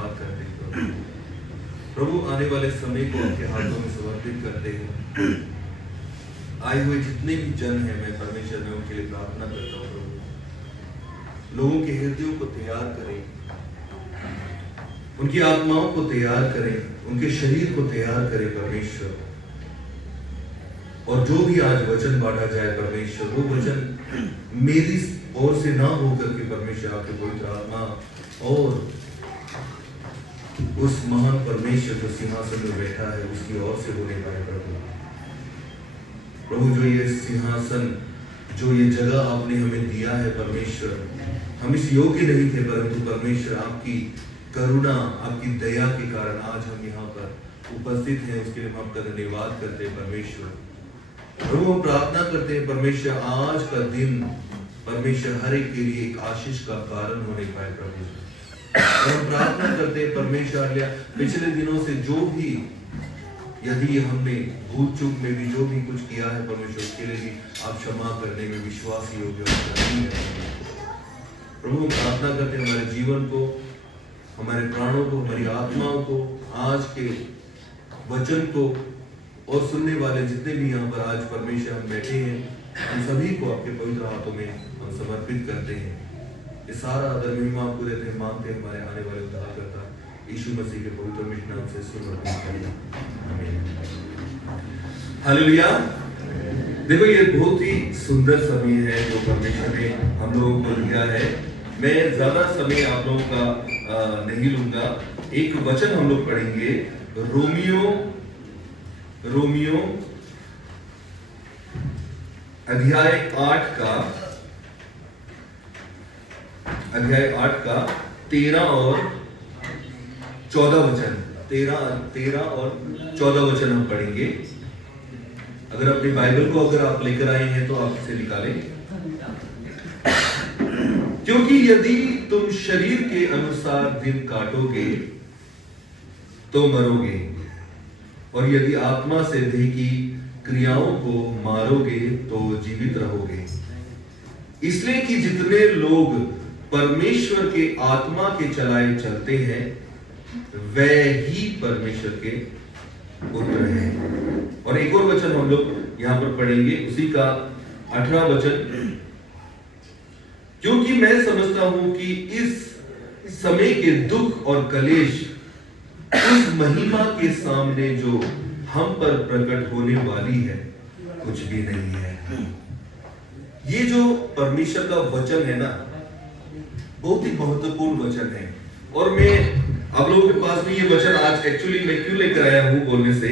बात करते हैं। प्रभु आने वाले समय को आपके हाथों में समर्पित करते हैं। आए हुए जितने भी जन हैं, मैं परमेश्वर में उनके लिए प्रार्थना करता हूँ। प्रभु लोगों के हृदयों को तैयार करें, उनकी आत्माओं को तैयार करें, उनके शरीर को तैयार करें परमेश्वर। और जो भी आज वचन बांटा जाए परमेश्वर, वो वचन मेरी ओर से ना होकर के परमेश्वर आपके पवित्र आत्मा और उस महान परमेश्वर जो सिंहासन में बैठा है उसकी ओर से होने पाए। प्रभु जो ये सिंहासन, जो ये जगह आपने हमें दिया है परमेश्वर, हम इस योग्य नहीं थे, परंतु परमेश्वर आपकी करुणा, आपकी दया के कारण आज हम यहाँ पर उपस्थित हैं। उसके लिए हम आपका धन्यवाद करते हैं परमेश्वर। प्रभु हम प्रार्थना करते हैं परमेश्वर, आज का दिन परमेश्वर हर एक के लिए एक आशीष का कारण होने पाए प्रभु। और हम प्रार्थना करते हैं परमेश्वर, पिछले दिनों से जो भी यदि हमने भूल चूक में भी जो भी कुछ किया है परमेश्वर, उसके लिए भी आप क्षमा करने में विश्वास योग्य प्रभु। हम प्रार्थना करते हैं हमारे जीवन को, हमारे प्राणों को, हमारी आत्माओं को, आज के वचन को और सुनने वाले जितने भी यहाँ पर आज परमेश्वर हम बैठे हैं, हम सभी को आपके पवित्र हाथों में हम समर्पित करते हैं। ये सारा आदर महिमा आपको देते हैं, मांगते हैं हमारे आने वाले उद्धारकर्ता यीशु मसीह के पवित्र नाम से समर्पित करते हैं। आमीन। हालेलुया। देखो ये बहुत ही सुंदर समय है जो परमेश्वर ने हम लोगों को दिया है। मैं ज्यादा समय आप लोगों का नहीं लूंगा। एक वचन हम लोग पढ़ेंगे, रोमियो अध्याय 8 का 13 और 14 वचन, 13 और 14 वचन हम पढ़ेंगे। अगर अपनी बाइबल को अगर आप लेकर आए हैं तो आप इसे निकालें। क्योंकि यदि तुम शरीर के अनुसार दिन काटोगे तो मरोगे, और यदि आत्मा से देह की क्रियाओं को मारोगे तो जीवित रहोगे। इसलिए कि जितने लोग परमेश्वर के आत्मा के चलाए चलते हैं वे ही परमेश्वर के पुत्र हैं। और एक और वचन हम लोग यहां पर पढ़ेंगे, उसी का 18वां वचन। क्योंकि मैं समझता हूं कि इस समय के दुख और कलेश उस महिमा के सामने जो हम पर प्रकट होने वाली है कुछ भी नहीं है। ये जो परमेश्वर का वचन है ना, बहुत ही महत्वपूर्ण वचन है। और मैं आप लोगों के पास में ये वचन आज एक्चुअली मैं क्यों लेकर आया हूं बोलने से,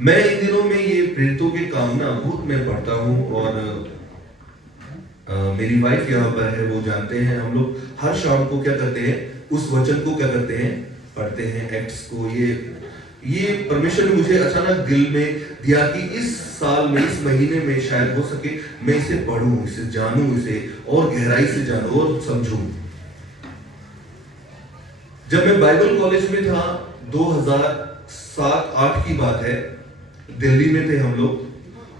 मैं इन दिनों में ये प्रेरितों के काम ना बहुत मैं पढ़ता हूं। और मेरी वाइफ यहाँ पर है, वो जानते हैं हम लोग हर शाम को क्या करते हैं, उस वचन को क्या करते हैं, पढ़ते हैं, एक्ट्स को। ये परमेश्वर ने मुझे अचानक दिल में दिया कि इस साल में, इस महीने में शायद हो सके मैं इसे पढ़ूं, इसे जानूं, इसे और गहराई से जानूं और समझूं। जब मैं बाइबल कॉलेज में था, 2007-8 की बात है, दिल्ली में थे हम लोग,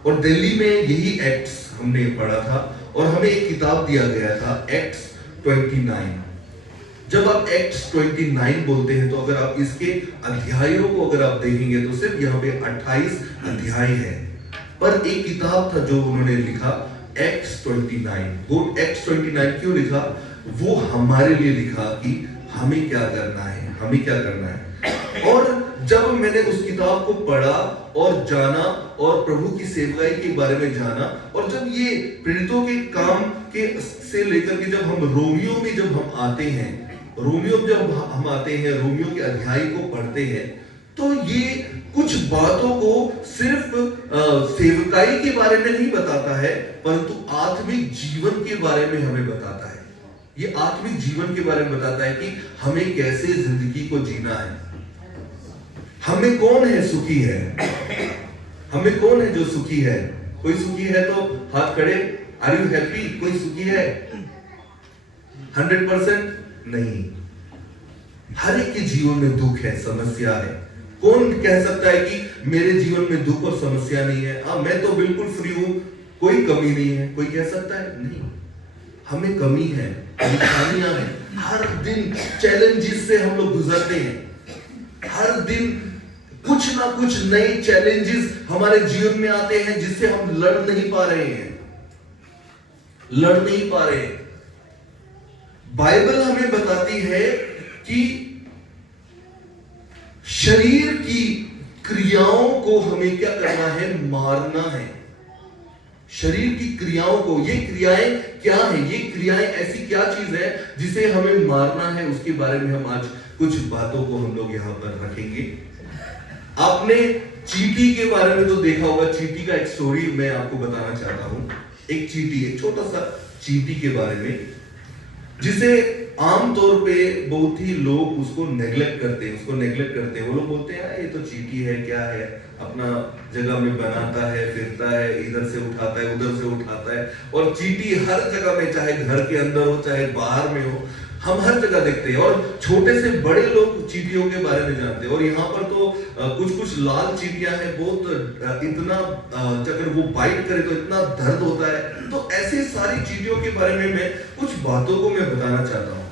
और दिल्ली में यही एक्ट्स हमने पढ़ा था और हमें एक किताब दिया गया था, एक्ट्स 29। जब आप एक्ट्स 29 बोलते हैं तो अगर आप इसके अध्यायों को अगर आप देखेंगे तो सिर्फ यहाँ पे 28 अध्याय है, पर एक किताब था जो उन्होंने लिखा, एक्ट्स 29। वो एक्ट्स 29 क्यों लिखा? वो हमारे लिए लिखा कि हमें क्या करना है, हमें क्या करना है। और जब मैंने उस किताब को पढ़ा और जाना और प्रभु की सेवकाई के बारे में जाना, और जब ये प्रेरितों के काम के से लेकर के जब हम रोमियो में जब हम आते हैं, रोमियो जब हम आते हैं, रोमियो के अध्याय को पढ़ते हैं, तो ये कुछ बातों को सिर्फ सेवकाई के बारे में नहीं बताता है, परंतु आत्मिक जीवन के बारे में हमें बताता है। ये आत्मिक जीवन के बारे में बताता है कि हमें कैसे जिंदगी को जीना है। हमें कौन है सुखी है, हमें कौन है जो सुखी है? कोई सुखी है तो हाथ खड़े। Are you happy? कोई सुखी है? 100% नहीं। हर एक के जीवन में दुख है, समस्या है। कौन कह सकता है कि मेरे जीवन में दुख और समस्या नहीं है? हाँ, मैं तो बिल्कुल फ्री हूं, कोई कमी नहीं है। कोई कह सकता है? नहीं, हमें कमी है, परेशानियां हैं, हर दिन चैलेंजेस से हम लोग गुजरते हैं। हर दिन कुछ ना कुछ नए चैलेंजेस हमारे जीवन में आते हैं जिससे हम लड़ नहीं पा रहे हैं। बाइबल हमें बताती है कि शरीर की क्रियाओं को हमें क्या करना है? मारना है। शरीर की क्रियाओं को, ये क्रियाएं क्या है? ये क्रियाएं ऐसी क्या चीज है जिसे हमें मारना है? उसके बारे में हम आज कुछ बातों को हम लोग यहां पर रखेंगे। आपने चींटी के बारे में तो देखा होगा। चींटी का एक स्टोरी मैं आपको बताना चाहता हूं। एक चींटी, एक छोटा सा चींटी के बारे में, जिसे आमतौर पे बहुत ही लोग उसको नेग्लेक्ट करते हैं। वो लोग बोलते हैं ये तो चींटी है, क्या है, अपना जगह में बनाता है, फिरता है, इधर से उठाता है, उधर से उठाता है। और चींटी हर जगह में, चाहे घर के अंदर हो, चाहे बाहर में हो, हम हर जगह देखते हैं। और छोटे से बड़े लोग चींटियों के बारे में जानते हैं। और यहाँ पर तो कुछ लाल चींटियां हैं, बहुत इतना अगर वो बाइट करे तो इतना दर्द होता है। तो ऐसे सारी चींटियों के बारे में मैं कुछ बातों को मैं बताना चाहता हूँ।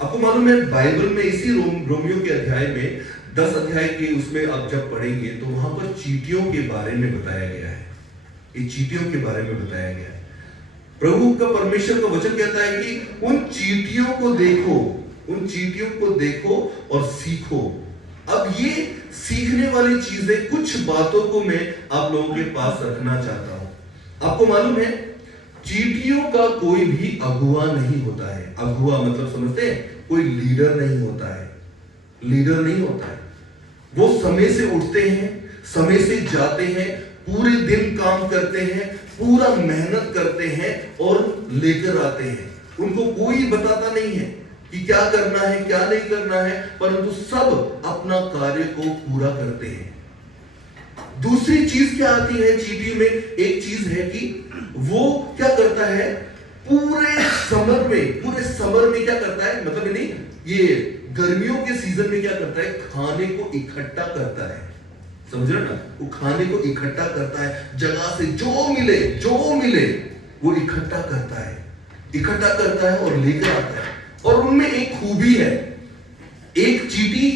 आपको मालूम है, बाइबल में इसी रोमियो के अध्याय में 10 अध्याय के उसमें आप जब पढ़ेंगे तो वहां पर चींटियों के बारे में बताया गया है। ये चींटियों के बारे में बताया गया है। प्रभु का, परमेश्वर का वचन कहता है कि उन चींटियों को देखो और सीखो। अब ये सीखने वाली चीजें, कुछ बातों को मैं आप लोगों के पास रखना चाहता हूं। आपको मालूम है, चींटियों का कोई भी अगुआ नहीं होता है। अगुआ मतलब समझते हैं? कोई लीडर नहीं होता है। वो समय से उठते हैं, समय से जाते हैं, पूरे दिन काम करते हैं, पूरा मेहनत करते हैं और लेकर आते हैं। उनको कोई बताता नहीं है कि क्या करना है, क्या नहीं करना है, परंतु सब अपना कार्य को पूरा करते हैं। दूसरी चीज क्या आती है चींटी में? एक चीज है कि वो क्या करता है, पूरे समर में क्या करता है, मतलब नहीं, ये गर्मियों के सीजन में क्या करता है, खाने को इकट्ठा करता है। समझ रहे ना? वो खाने को इकट्ठा करता है, जगह से जो मिले वो इकट्ठा करता है और लेकर आता है। और उनमें एक खूबी है, एक चींटी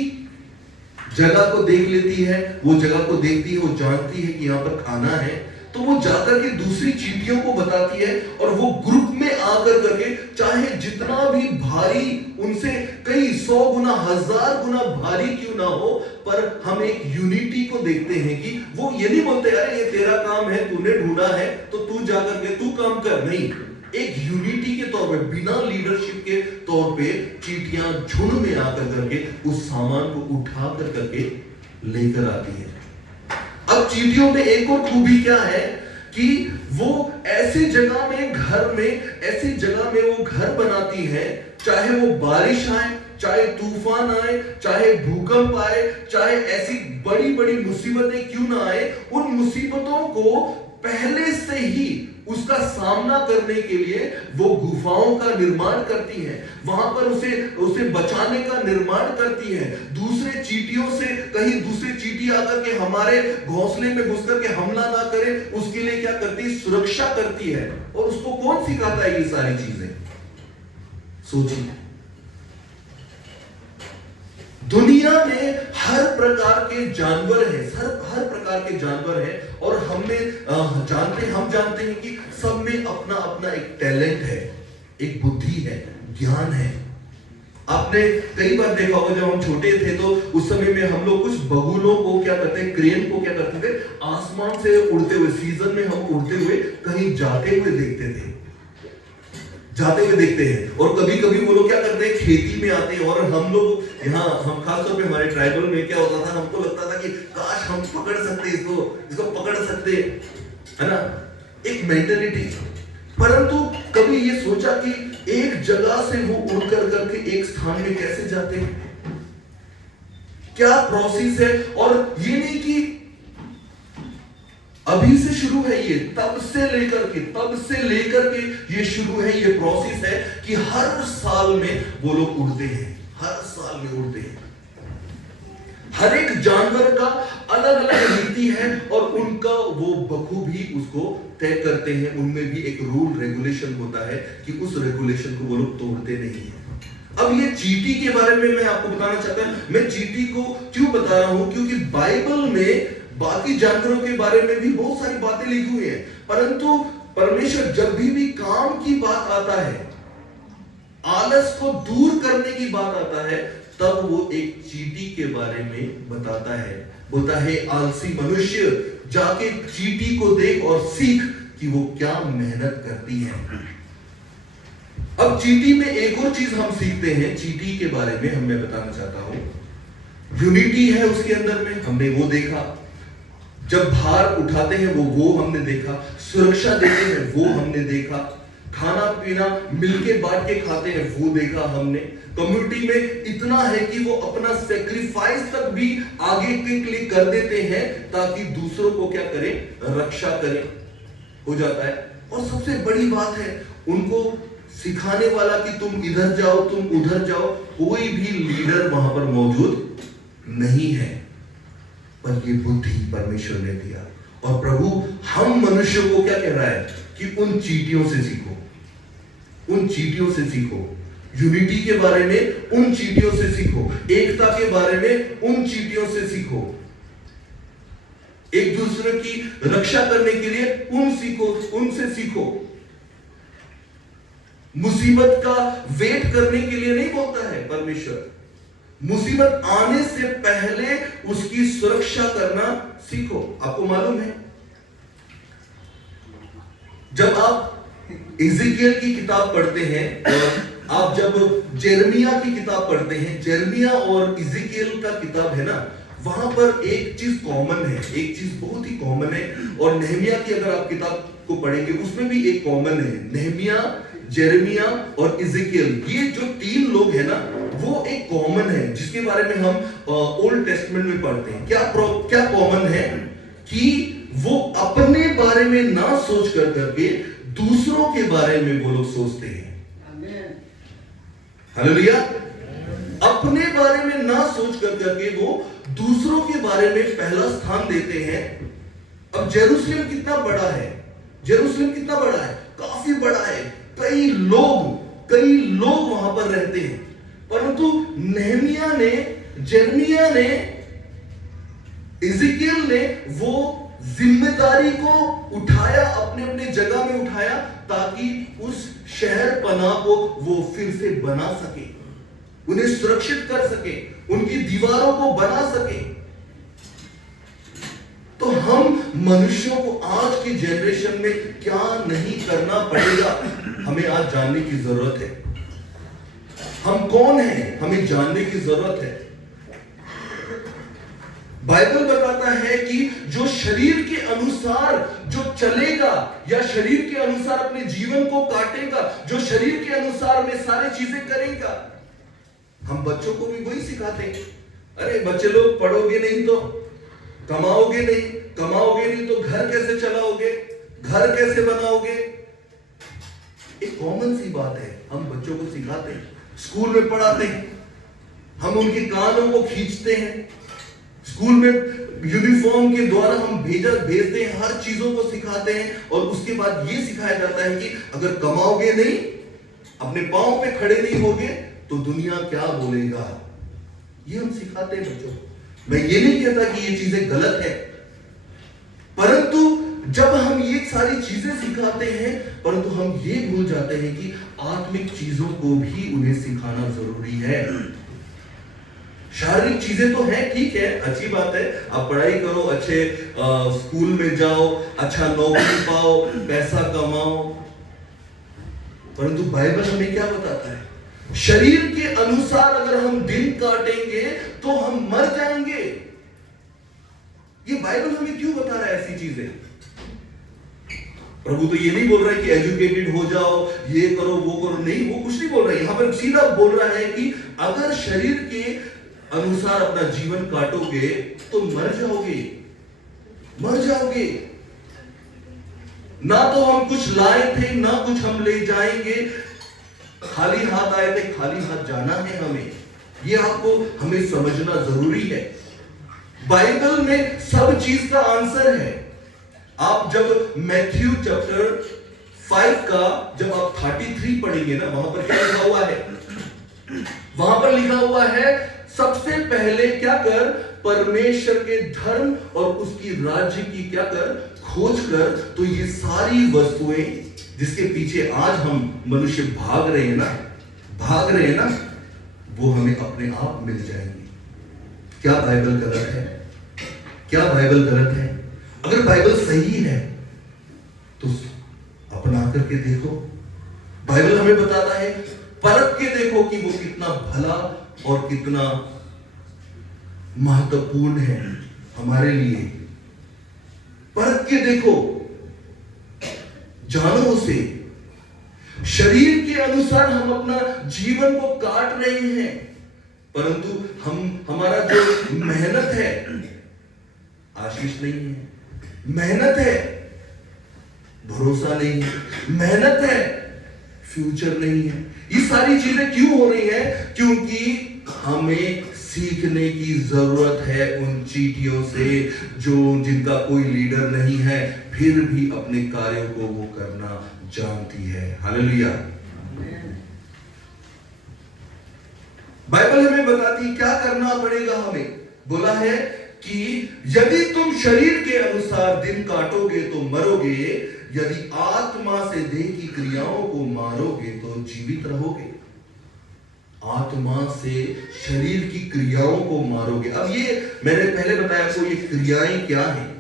जगह को देख लेती है, वो जगह को देखती है, वो जानती है कि यहाँ पर खाना है, तो वो जाकर के दूसरी चींटियों को बताती है। और वो ग्रुप में आकर करके, चाहे जितना भी भारी, उनसे कई 100 गुना, 1000 गुना भारी क्यों ना हो, पर हम एक यूनिटी को देखते हैं कि वो ये नहीं बोलते अरे ये तेरा काम है, तूने ढूंढा है तो तू जाकर के तू काम कर। नहीं, एक यूनिटी के तौर पे, बिना लीडरशिप के तौर पे चींटियां झुंड में आकर करके उस सामान को उठा कर करके लेकर आती है। अब चींटियों में एक और खूबी क्या है कि वो ऐसी जगह में वो घर बनाती है, चाहे वो बारिश आए, चाहे तूफान आए, चाहे भूकंप आए, चाहे ऐसी बड़ी बड़ी मुसीबतें क्यों ना आए, उन मुसीबतों को पहले से ही उसका सामना करने के लिए वो गुफाओं का निर्माण करती है, वहां पर उसे बचाने का निर्माण करती है। दूसरे चींटियों से, कहीं दूसरे चींटी आकर के हमारे घोंसले में घुस करके हमला ना करे, उसके लिए क्या करती है, सुरक्षा करती है। और उसको कौन सिखाता है ये सारी चीजें? सोचिए, दुनिया में हर प्रकार के जानवर हैं, और हम जानते हैं कि सब में अपना अपना एक टैलेंट है, एक बुद्धि है, ज्ञान है। आपने कई बार देखा होगा, जब हम छोटे थे तो उस समय में हम लोग कुछ बगुलों को क्या करते हैं, क्रेन को क्या करते थे, आसमान से उड़ते हुए, सीजन में हम उड़ते हुए कहीं जाते हुए देखते हैं। और कभी कभी वो लोग क्या करते हैं, खेती में आते हैं। और हम लोग यहाँ, हम खासतौर पे हमारे ट्राइबल में क्या होता था, हमको लगता था कि काश हम पकड़ सकते, इसको पकड़ सकते, है ना, एक मेंटालिटी। परंतु कभी ये सोचा कि एक जगह से वो उड़ करके एक स्थान में कैसे जाते हैं, क्या प्रोसेस है? और ये नहीं कि अभी से शुरू है, ये तब से लेकर के ये शुरू है, ये प्रोसेस है कि हर साल में वो लोग उड़ते हैं, हर एक जानवर का अलग अलग नीति है और उनका वो बखूबी उसको तय करते हैं। उनमें भी एक रूल रेगुलेशन होता है कि उस रेगुलेशन को वो लोग तोड़ते नहीं है। अब ये चींटी के बारे में मैं आपको बताना चाहता हूं। मैं चींटी को क्यों बता रहा हूं, क्योंकि बाइबल में बाकी जानवरों के बारे में भी बहुत सारी बातें लिखी हुई हैं, परंतु परमेश्वर जब भी काम की बात आता है, आलस को दूर करने की बात आता है, तब वो एक चींटी के बारे में बताता है। बोलता है आलसी मनुष्य, जाके चींटी को देख और सीख कि वो क्या मेहनत करती है। अब चींटी में एक और चीज हम सीखते हैं, चींटी के बारे में मैं बताना चाहता हूं। यूनिटी है उसके अंदर में, हमने वो देखा। जब भार उठाते हैं वो हमने देखा। सुरक्षा देते हैं वो हमने देखा। खाना पीना मिलके बांट के खाते हैं वो देखा हमने। कम्युनिटी में इतना है कि वो अपना सेक्रीफाइस तक भी आगे के लिए कर देते हैं ताकि दूसरों को क्या करें, रक्षा करें, हो जाता है। और सबसे बड़ी बात है, उनको सिखाने वाला कि तुम इधर जाओ तुम उधर जाओ, कोई भी लीडर वहां पर मौजूद नहीं है, पर ये बुद्धि परमेश्वर ने दिया। और प्रभु हम मनुष्यों को क्या कह रहा है कि उन चींटियों से सीखो, उन चींटियों से सीखो। यूनिटी के बारे में उन चींटियों से सीखो, एकता के बारे में उन चींटियों से सीखो, एक दूसरे की रक्षा करने के लिए उनसे सीखो। मुसीबत का वेट करने के लिए नहीं बोलता है परमेश्वर, मुसीबत आने से पहले उसकी सुरक्षा करना सीखो। आपको मालूम है, जब आप इज़िकियल की किताब पढ़ते हैं और आप जब जेरमिया की किताब पढ़ते हैं, जेरमिया और इज़िकियल का किताब है ना, वहां पर एक चीज कॉमन है, एक चीज बहुत ही कॉमन है। और नेहमिया की अगर आप किताब को पढ़ेंगे उसमें भी एक कॉमन है। नेहमिया, जेरमिया और इज़िकियल, ये जो तीन लोग हैं ना, वो एक कॉमन है जिसके बारे में हम ओल्ड टेस्टमेंट में पढ़ते हैं। क्या कॉमन है कि वो अपने बारे में ना सोच कर करके दूसरों के बारे में वो लोग सोचते हैं। हालेलुया। अपने बारे में ना सोच कर करके वो दूसरों के बारे में पहला स्थान देते हैं। अब जेरूशलेम कितना बड़ा है, जेरूशलेम कितना बड़ा है, काफी बड़ा है, कई लोग वहां पर रहते हैं, परंतु नेहमिया ने, जेरमिया ने, इज़िकियल ने वो जिम्मेदारी को उठाया, अपने अपने जगह में उठाया, ताकि उस शहर पनाह को वो फिर से बना सके, उन्हें सुरक्षित कर सके, उनकी दीवारों को बना सके। तो हम मनुष्यों को आज की जनरेशन में क्या नहीं करना पड़ेगा, हमें आज जानने की जरूरत है। हम कौन हैं, हमें जानने की जरूरत है। बाइबल बताता है कि जो शरीर के अनुसार जो चलेगा या शरीर के अनुसार अपने जीवन को काटेगा, जो शरीर के अनुसार में सारी चीजें करेगा, हम बच्चों को भी वही सिखाते हैं। अरे बच्चे लोग, पढ़ोगे नहीं तो कमाओगे नहीं तो घर कैसे चलाओगे, घर कैसे बनाओगे। एक कॉमन सी बात है, हम बच्चों को सिखाते हैं, स्कूल में पढ़ाते हैं, हम उनके कानों को खींचते हैं, स्कूल में यूनिफॉर्म के द्वारा हम भेजते हैं, हर चीजों को सिखाते हैं। और उसके बाद ये सिखाया जाता है कि अगर कमाओगे नहीं, अपने पांव पे खड़े नहीं होगे, तो दुनिया क्या बोलेगा। ये हम सिखाते हैं बच्चों को। मैं ये नहीं कहता कि ये चीजें गलत है, परंतु जब हम ये सारी चीजें सिखाते हैं, परंतु हम ये भूल जाते हैं कि आत्मिक चीजों को भी उन्हें सिखाना जरूरी है। शारीरिक चीजें तो हैं, ठीक है, अच्छी बात है, आप पढ़ाई करो, अच्छे स्कूल में जाओ, अच्छा नौकरी पाओ, पैसा कमाओ, परंतु बाइबल हमें क्या बताता है, शरीर के अनुसार अगर हम दिन काटेंगे तो हम मर जाएंगे। ये बाइबल हमें क्यों बता रहा है ऐसी चीजें। प्रभु तो ये नहीं बोल रहा है कि एजुकेटेड हो जाओ, ये करो वो करो, नहीं, वो कुछ नहीं बोल रहा है। यहां पर सीधा बोल रहा है कि अगर शरीर के अनुसार अपना जीवन काटोगे तो मर जाओगे। ना तो हम कुछ लाए थे, ना कुछ हम ले जाएंगे, खाली हाथ आए थे, खाली हाथ जाना है हमें। ये आपको हमें समझना जरूरी है। बाइबल में सब चीज का आंसर है। आप जब मैथ्यू चैप्टर 5 का जब आप 33 पढ़ेंगे ना, वहां पर क्या लिखा हुआ है, वहां पर लिखा हुआ है सबसे पहले क्या कर, परमेश्वर के धर्म और उसकी राज्य की क्या कर, खोज कर। तो ये सारी वस्तुएं जिसके पीछे आज हम मनुष्य भाग रहे हैं ना, वो हमें अपने आप मिल जाएंगी। क्या बाइबल गलत है? क्या बाइबल गलत है? अगर बाइबल सही है तो अपना करके देखो। बाइबल हमें बताता है, परख के देखो कि वो कितना भला और कितना महत्वपूर्ण है हमारे लिए। परख के देखो, जानो उसे। शरीर के अनुसार हम अपना जीवन को काट रहे हैं, परंतु हमारा जो मेहनत है आशीष नहीं है, मेहनत है भरोसा नहीं है, मेहनत है फ्यूचर नहीं है। ये सारी चीजें क्यों हो रही है? क्योंकि हमें सीखने की जरूरत है उन चीटियों से जिनका कोई लीडर नहीं है, फिर भी अपने कार्यों को वो करना जानती है। हालेलुया। बाइबल हमें बताती क्या करना पड़ेगा हमें। बोला है कि यदि तुम शरीर के अनुसार दिन काटोगे तो मरोगे, यदि आत्मा से देह की क्रियाओं को मारोगे तो जीवित रहोगे। आत्मा से शरीर की क्रियाओं को मारोगे। अब ये मैंने पहले बताया आपको, ये क्रियाएं क्या हैं।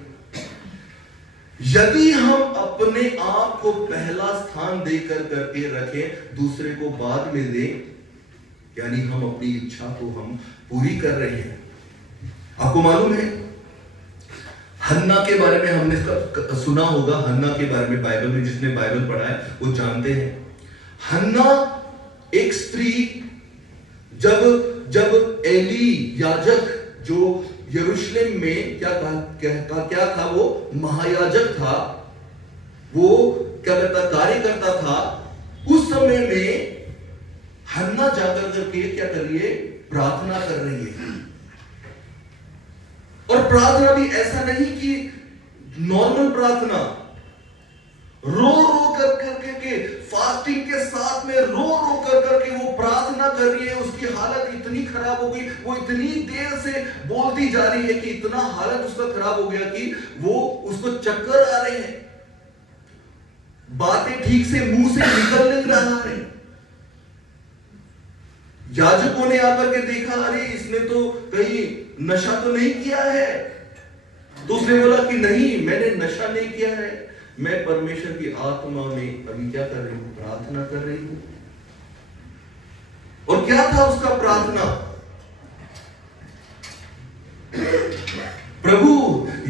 यदि हम अपने आप को पहला स्थान देकर करके रखें, दूसरे को बाद में दें, यानी हम अपनी इच्छा को हम पूरी कर रहे हैं। आपको मालूम है हन्ना के बारे में हमने सुना होगा। हन्ना के बारे में बाइबल में जिसने बाइबल पढ़ा है वो जानते हैं। हन्ना एक स्त्री, जब एली याजक जो यरूशलेम में क्या था, वो महायाजक था, वो क्या करता, कार्य करता था। उस समय में हन्ना जाकर करके क्या कर रही है, प्रार्थना कर रही है। और प्रार्थना भी ऐसा नहीं कि नॉर्मल प्रार्थना, रो कर करके फास्टिंग के साथ में रो कर करके वो प्रार्थना कर रही है। उसकी हालत इतनी खराब हो गई, वो इतनी देर से बोलती जा रही है कि इतना हालत उसका खराब हो गया कि वो उसको चक्कर आ रहे हैं, बातें ठीक से मुंह से निकल नहीं रहा है। याजकों ने आकर के देखा, अरे इसने तो कहीं नशा तो नहीं किया है। तो उसने बोला कि नहीं, मैंने नशा नहीं किया है, मैं परमेश्वर की आत्मा में अभी क्या कर रही हूं, प्रार्थना कर रही हूं। और क्या था उसका प्रार्थना? प्रभु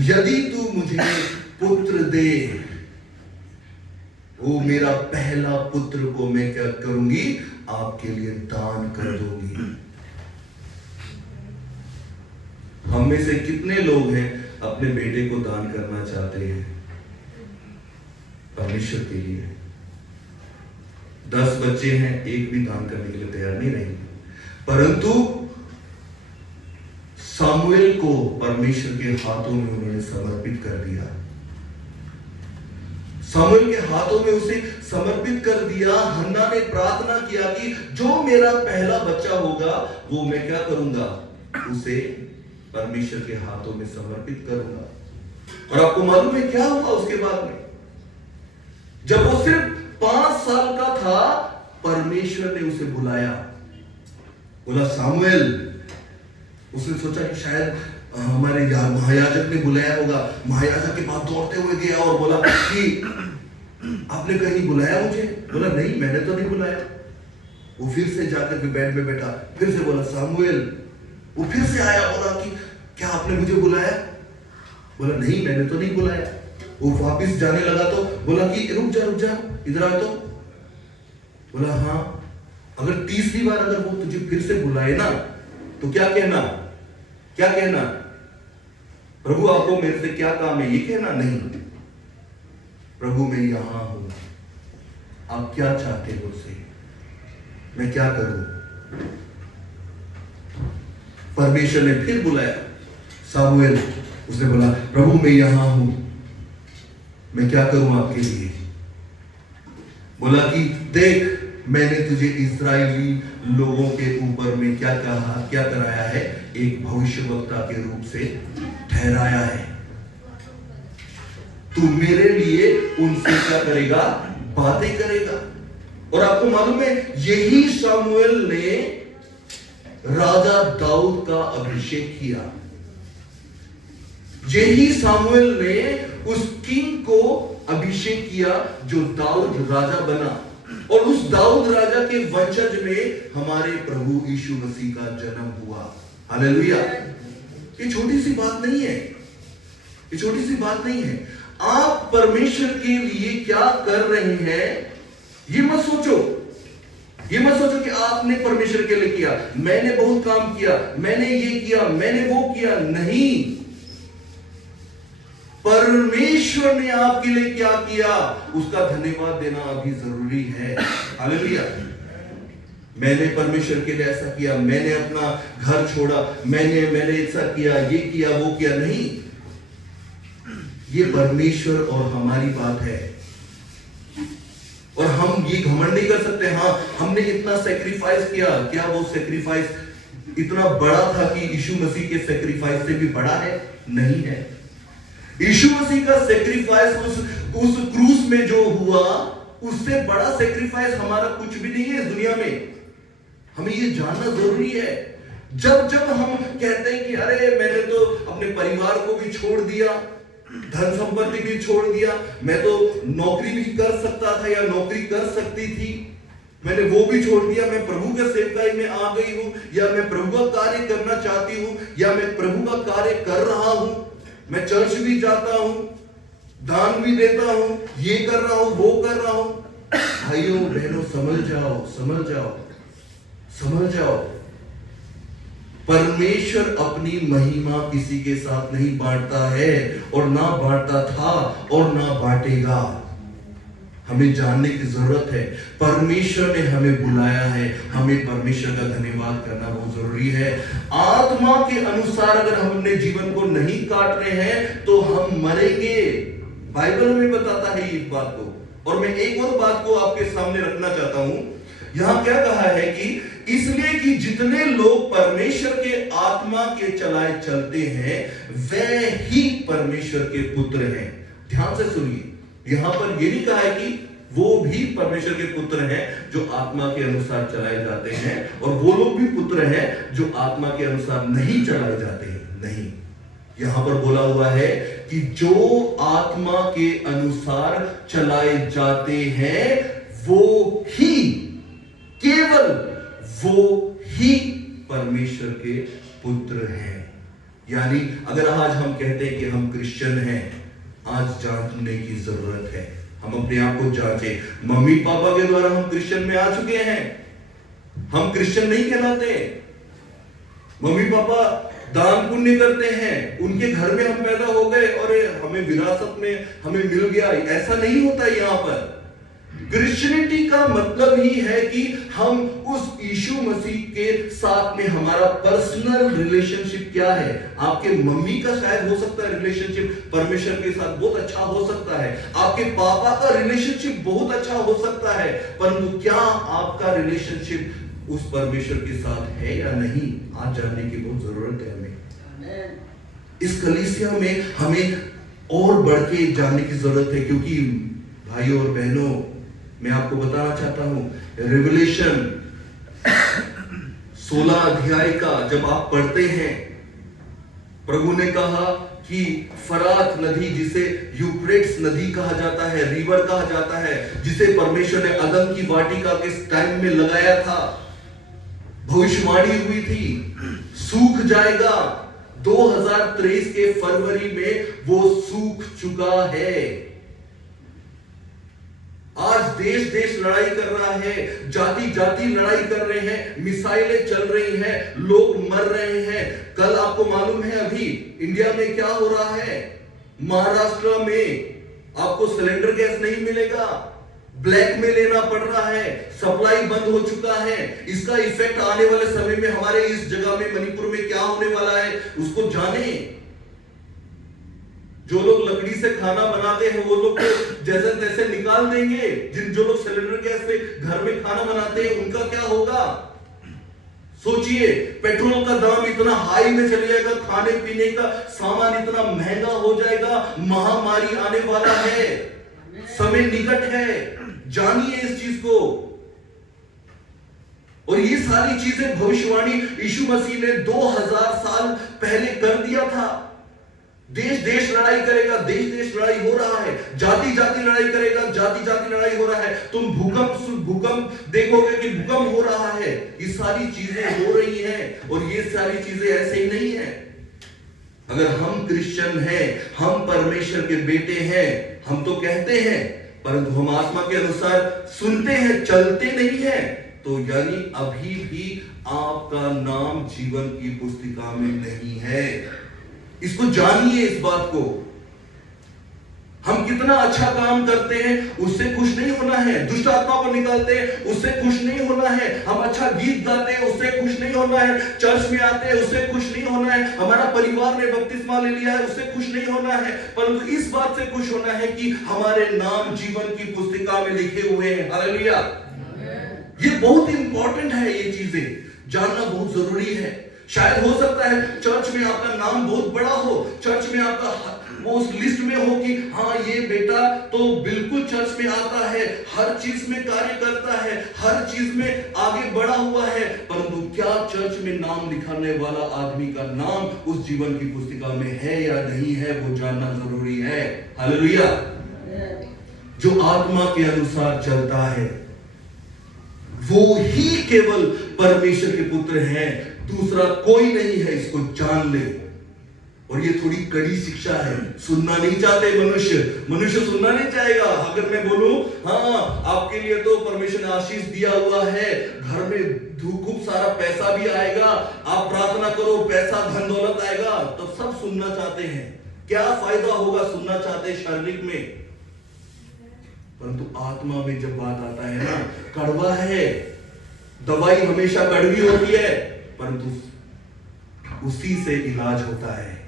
यदि तू मुझे पुत्र दे, वो मेरा पहला पुत्र को मैं क्या करूंगी, आपके लिए दान कर दूंगी। हम में से कितने लोग हैं अपने बेटे को दान करना चाहते हैं परमेश्वर के लिए? 10 बच्चे हैं, एक भी दान करने के लिए तैयार नहीं रहेंगे। परंतु सामुएल को परमेश्वर के हाथों में उन्होंने समर्पित कर दिया। सामुएल के हाथों में उसे समर्पित कर दिया। हन्ना ने प्रार्थना किया कि जो मेरा पहला बच्चा होगा वो मैं क्या करूंगा, उसे परमेश्वर के हाथों में समर्पित करूंगा। और आपको मालूम है क्या हुआ उसके बाद में? जब वो सिर्फ 5 साल का था, परमेश्वर ने उसे बुलाया, बोला सामुएल। उसने सोचा कि शायद हमारे महायाजक ने बुलाया होगा। महायाजक के पास दौड़ते हुए गया और बोला कि आपने कहीं बुलाया मुझे? बोला नहीं, मैंने तो नहीं बुलाया। वो फिर से जाकर के बेड में बैठा, फिर से बोला सामुएल। वो फिर से आया, बोला कि क्या आपने मुझे बुलाया? बोला नहीं, मैंने तो नहीं बुलाया। वो वापस जाने लगा तो बोला कि रुक जा इधर आ। तो बोला हाँ, अगर तीसरी बार अगर वो तुझे फिर से बुलाए ना तो क्या कहना, प्रभु आपको मेरे से क्या काम है, ये कहना नहीं, प्रभु मैं यहां हूं, आप क्या चाहते हो मुझसे, मैं क्या करूं? परमेश्वर ने फिर बुलाया सामुएल। उसने बोला प्रभु मैं यहां हूं, मैं क्या करूं आपके लिए? बोला कि देख, मैंने तुझे इस्राएली लोगों के ऊपर में क्या कहा, क्या कराया है, एक भविष्यवक्ता के रूप से ठहराया है। तू मेरे लिए उनसे क्या करेगा, बातें करेगा। और आपको मालूम है, यही शमूएल ने राजा दाऊद का अभिषेक किया। यही शमूएल ने उस किंग को अभिषेक किया जो दाऊद राजा बना। और उस दाऊद राजा के वंशज में हमारे प्रभु यीशु मसीह का जन्म हुआ। हालेलुया। ये छोटी सी बात नहीं है, ये छोटी सी बात नहीं है। आप परमेश्वर के लिए क्या कर रहे हैं, ये मत सोचो। ये मत सोचो कि आपने परमेश्वर के लिए किया, मैंने बहुत काम किया, मैंने ये किया, मैंने वो किया। नहीं, परमेश्वर ने आपके लिए क्या किया, उसका धन्यवाद देना अभी जरूरी है। हालेलुया। मैंने परमेश्वर के लिए ऐसा किया, मैंने अपना घर छोड़ा, मैंने ऐसा किया, ये किया, वो किया। नहीं, ये परमेश्वर और हमारी बात है। और हम ये घमंड नहीं कर सकते, हाँ हमने इतना सेक्रीफाइस किया। क्या वो सेक्रीफाइस इतना बड़ा था कि यीशु मसीह के सेक्रीफाइस से भी बड़ा है? नहीं है। यीशु मसीह का सेक्रीफाइस उस क्रूस में जो हुआ, उससे बड़ा सेक्रीफाइस हमारा कुछ भी नहीं है इस दुनिया में। हमें ये जानना जरूरी है। जब जब हम कहते हैं कि अरे मैंने तो अपने परिवार को भी छोड़ दिया, धन संपत्ति भी छोड़ दिया, मैं तो नौकरी भी कर सकता था या नौकरी कर सकती थी, मैंने वो भी छोड़ दिया, मैं प्रभु के सेवकाई में आ गई हूं, या मैं प्रभु का कार्य करना चाहती हूं, या मैं प्रभु का कार्य कर रहा हूं, मैं चर्च भी जाता हूं, दान भी देता हूं, ये कर रहा हूं, वो कर रहा हूं। भाइयों बहनों, समझ जाओ, समझ जाओ, समझ जाओ। परमेश्वर अपनी महिमा किसी के साथ नहीं बांटता है, और ना बांटता था और ना बांटेगा। हमें जानने की जरूरत है, परमेश्वर ने हमें बुलाया है, हमें परमेश्वर का धन्यवाद करना बहुत जरूरी है। आत्मा के अनुसार अगर हम अपने जीवन को नहीं काट रहे हैं तो हम मरेंगे। बाइबल हमें बताता है इस बात को। और मैं एक और बात को आपके सामने रखना चाहता हूं। यहां क्या कहा है कि इसलिए कि जितने लोग परमेश्वर के आत्मा के चलाए चलते हैं वे ही परमेश्वर के पुत्र हैं। ध्यान से सुनिए, यहां पर यह नहीं कहा है कि वो भी परमेश्वर के पुत्र हैं जो आत्मा के अनुसार चलाए जाते हैं, और वो लोग भी पुत्र हैं जो आत्मा के अनुसार नहीं चलाए जाते हैं। नहीं, यहां पर बोला हुआ है कि जो आत्मा के अनुसार चलाए जाते हैं वो ही, केवल वो ही परमेश्वर के पुत्र हैं। यानी अगर आज हम कहते हैं कि हम क्रिश्चियन हैं, आज जांचने की जरूरत है। हम अपने आप को जांचें। मम्मी पापा के द्वारा हम क्रिश्चियन में आ चुके हैं, हम क्रिश्चियन नहीं कहलाते। मम्मी पापा दान पुण्य करते हैं, उनके घर में हम पैदा हो गए और हमें विरासत में हमें मिल गया, ऐसा नहीं होता। यहां पर क्रिश्चियनिटी का मतलब ही है कि हम उस यीशु मसीह के साथ में हमारा पर्सनल रिलेशनशिप क्या है। आपके मम्मी का शायद हो सकता है रिलेशनशिप परमेश्वर के साथ बहुत अच्छा हो सकता है, आपके पापा का रिलेशनशिप बहुत अच्छा हो सकता है, परंतु क्या आपका रिलेशनशिप उस परमेश्वर के साथ है या नहीं, आज जानने की बहुत जरूरत है हमें। इस कलीसिया में हमें और बढ़ के जानने की जरूरत है, क्योंकि भाइयों और बहनों मैं आपको बताना चाहता हूं, रेवलेशन 16 अध्याय का जब आप पढ़ते हैं, प्रभु ने कहा कि फरात नदी, जिसे यूफ्रेट्स नदी कहा जाता है, रिवर कहा जाता है, जिसे परमेश्वर ने अदन की वाटिका के टाइम में लगाया था, भविष्यवाणी हुई थी, सूख जाएगा। 2023 के फरवरी में वो सूख चुका है। आज देश देश लड़ाई कर रहा है, जाति जाति लड़ाई कर रहे हैं, मिसाइलें चल रही हैं, लोग मर रहे हैं। कल आपको मालूम है अभी इंडिया में क्या हो रहा है, महाराष्ट्र में आपको सिलेंडर गैस नहीं मिलेगा, ब्लैक में लेना पड़ रहा है, सप्लाई बंद हो चुका है। इसका इफेक्ट आने वाले समय में हमारे इस जगह में मणिपुर में क्या होने वाला है उसको जाने। जो लोग लकड़ी से खाना बनाते हैं वो लोग तो जैसे तैसे निकाल देंगे, जो लोग सिलेंडर से घर में खाना बनाते हैं उनका क्या होगा? सोचिए, पेट्रोल का दाम इतना हाई में चले जाएगा, खाने पीने का सामान इतना महंगा हो जाएगा, महामारी आने वाला है, समय निकट है, जानिए इस चीज को। और ये सारी चीजें भविष्यवाणी यीशु मसीह ने 2000 साल पहले कर दिया था। देश देश लड़ाई करेगा, देश देश लड़ाई हो रहा है, जाति जाति लड़ाई करेगा, जाति जाति लड़ाई हो रहा है। तुम भूकंप देखोगे कि भूकंप हो रहा है, ये सारी चीजें हो रही हैं। और ये सारी चीजें ऐसे ही नहीं है। अगर हम क्रिश्चियन हैं, हम परमेश्वर के बेटे हैं, हम तो कहते हैं, परंतु हम आत्मा के अनुसार सुनते हैं, चलते नहीं है, तो यानी अभी भी आपका नाम जीवन की पुस्तिका में नहीं है। इसको जानिए, इस बात को। हम कितना अच्छा काम करते हैं, उससे खुश नहीं होना है। दुष्ट आत्मा को निकालते हैं, उससे खुश नहीं होना है। हम अच्छा गीत गाते हैं, उससे खुश नहीं होना है। चर्च में आते हैं, उससे खुश नहीं होना है। हमारा परिवार ने बपतिस्मा ले लिया है, उससे खुश नहीं होना है। परंतु इस बात से खुश होना है कि हमारे नाम जीवन की पुस्तिका में लिखे हुए हैं। हालेलुया। ये बहुत इंपॉर्टेंट है, ये चीजें जानना बहुत जरूरी है। शायद हो सकता है चर्च में आपका नाम बहुत बड़ा हो, चर्च में आपका वो उस लिस्ट में हो कि हाँ ये बेटा तो बिल्कुल चर्च में आता है, हर चीज में कार्य करता है, हर चीज में आगे बढ़ा हुआ है। परंतु क्या चर्च में नाम लिखाने वाला आदमी का नाम उस जीवन की पुस्तिका में है या नहीं है, वो जानना जरूरी है। हालेलुया। जो आत्मा के अनुसार चलता है वो ही केवल परमेश्वर के पुत्र हैं, दूसरा कोई नहीं है। इसको जान ले। और ये थोड़ी कड़ी शिक्षा है, सुनना नहीं चाहते मनुष्य सुनना नहीं चाहेगा। अगर मैं बोलूं हाँ आपके लिए तो परमेश्वर ने आशीष दिया हुआ है, घर में खूब सारा पैसा भी आएगा, आप प्रार्थना करो पैसा धन दौलत आएगा, तो सब सुनना चाहते हैं। क्या फायदा होगा सुनना चाहते शारीरिक में, परंतु आत्मा में जब बात आता है ना, कड़वा है। दवाई हमेशा कड़वी होती है, परंतु उसी से इलाज होता है।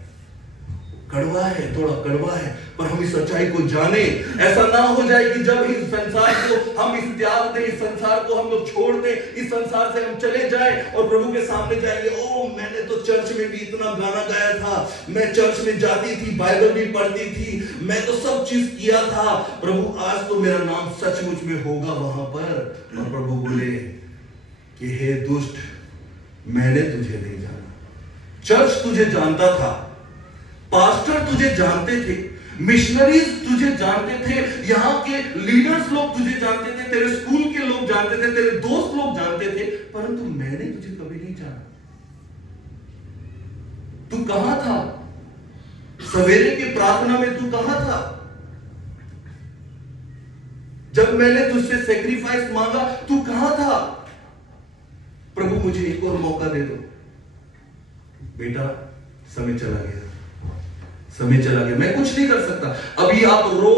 कड़वा है, थोड़ा कड़वा है, पर हम इस सच्चाई को जाने। ऐसा ना हो जाए कि जब इस संसार को हम इस त्याग दें, इस संसार को हम लोग छोड़ दें, इस संसार से हम चले जाएं और प्रभु के सामने जाएंगे, ओ मैंने तो चर्च में भी इतना गाना गाया था, मैं चर्च में जाती थी, बाइबल भी पढ़ती थी, मैं तो सब चीज किया था, प्रभु आज तो मेरा नाम सचमुच में होगा वहां पर। और प्रभु बोले कि हे दुष्ट, मैंने तुझे नहीं जाना। चर्च तुझे जानता था, पास्टर तुझे जानते थे, मिशनरीज तुझे जानते थे, यहाँ के लीडर्स लोग तुझे जानते थे, तेरे स्कूल के लोग जानते थे, तेरे दोस्त लोग जानते थे, परंतु मैंने तुझे कभी नहीं जाना। तू कहां था? सवेरे की प्रार्थना में तू कहां था? जब मैंने तुझसे सेक्रीफाइस मांगा तू कहां था? प्रभु मुझे एक और मौका दे दो। बेटा समय चला गया, समय चला गया, मैं कुछ नहीं कर सकता। अभी आप रो,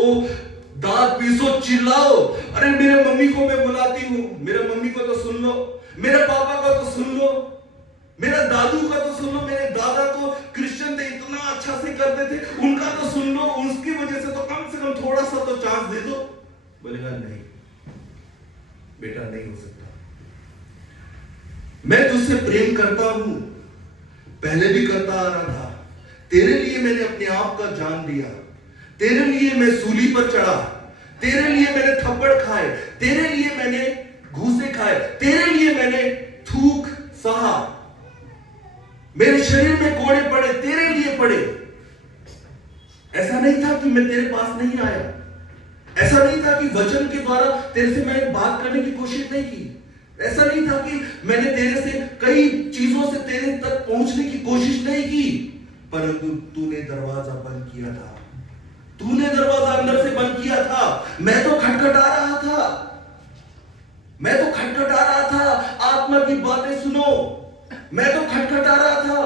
दांत पीसो, चिल्लाओ, अरे मेरे मम्मी को मैं बुलाती हूं, मेरे मम्मी को तो सुन लो, मेरे पापा को तो सुन लो, मेरे दादू का तो सुन लो, मेरे दादा तो क्रिश्चियन थे, इतना अच्छा से करते थे, उनका तो सुन लो, उसकी वजह से कम थोड़ा सा तो चांस दे दो। बोलेगा नहीं बेटा, नहीं हो सकता। मैं तुझसे प्रेम करता हूं, पहले भी करता आ रहा था, तेरे लिए मैंने अपने आप का जान दिया, तेरे लिए मैं सूली पर चढ़ा, तेरे लिए मैंने थप्पड़ खाए, तेरे लिए मैंने घूसे खाए, तेरे लिए मैंने थूक सहा, मेरे शरीर में कोड़े पड़े, तेरे लिए पड़े। ऐसा नहीं था कि मैं तेरे पास नहीं आया, ऐसा नहीं था कि वचन के द्वारा तेरे से मैंने बात करने की कोशिश नहीं की, ऐसा नहीं था कि मैंने तेरे से कई चीजों से तेरे तक पहुंचने की कोशिश नहीं की, परंतु तूने दरवाजा बंद किया था, तूने दरवाजा अंदर से बंद किया था। मैं तो खटखटा रहा था, मैं तो खटखटा रहा था, आत्मा की बातें सुनो, मैं तो खटखटा रहा था,